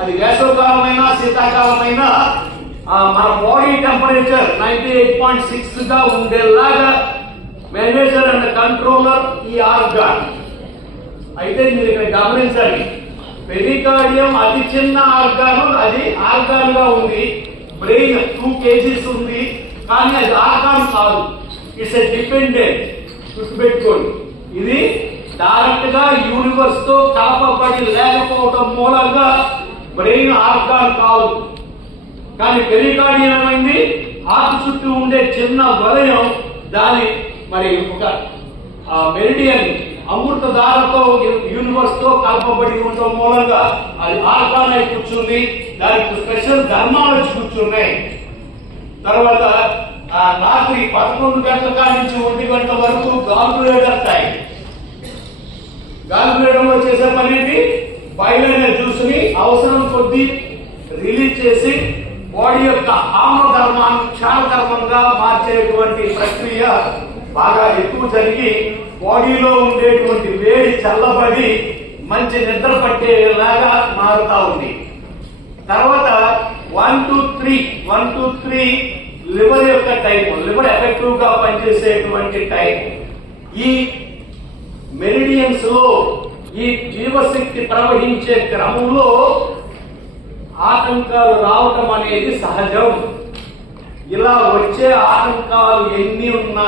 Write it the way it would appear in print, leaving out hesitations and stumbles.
అది వేసవకాలమైనా శీతాకాలమైనా మన body temperature 98.6 గా ఉండేలాగా మేనేజర్ అండ్ కంట్రోలర్ ఈ ఆర్గాన్. అయితే మీరు ఇక్కడ గమనించండి, పెరికార్డియం అతి చిన్న ఆర్గాన్, అది ఆర్గాన్ గా ఉంది. బ్రెయిన్ 2 kgs ఉంది, కానీ అది ఆర్గాన్ కాదు. It's a dependent. గుర్తుపెట్టుకోండి, ఇది డైరెక్ట్ గా యూనివర్స్ తో కలపబడి లేకపోవడం మూలంగా బ్రెయిన్ ఆర్గాన్ కాదు. కానీ పెరికార్డియం ఏమైంది, హార్ట్ చుట్టూ ఉండే చిన్న వలయం, దాని మరి ఒక మెరిడియన్ అమృత దారతో యూనివర్స్ తో కలపబడి ఉండటం మూలంగా అది ఆర్గాన్ అయి కూర్చుంది. దానికి స్పెషల్ ధర్మాలు వచ్చి కూర్చున్నాయి. తర్వాత రాత్రి 11 గంటల కాడి నుంచి 1 గంట వరకు గాల్బ్లేడర్ టైం. గాల్బ్లేడర్ లో చేసే పని ఏంటి, బయలైన జ్యూస్ ని అవసరం కొద్దీ రిలీజ్ చేసి బాడీ యొక్క ఆమ్ల ధర్మాన్ని క్షార ధర్మంగా మార్చేటువంటి ప్రక్రియ బాగా ఎక్కువ జరిగి బాడీలో ఉండేటువంటి వేడి చల్లబడి మంచి నిద్ర పట్టేలాగా మారుతా ఉంది. తర్వాత 1 to 3 లివర్ యొక్క టైం, లివర్ ఎఫెక్టివ్ గా పనిచేసేటువంటి టైం. ఈ మెరిడియన్స్ లో ఈ జీవశక్తి ప్రవహించే క్రమంలో ఆటంకాలు రావటం అనేది సహజం. ఇలా వచ్చే ఆటంకాలు ఎన్ని ఉన్నా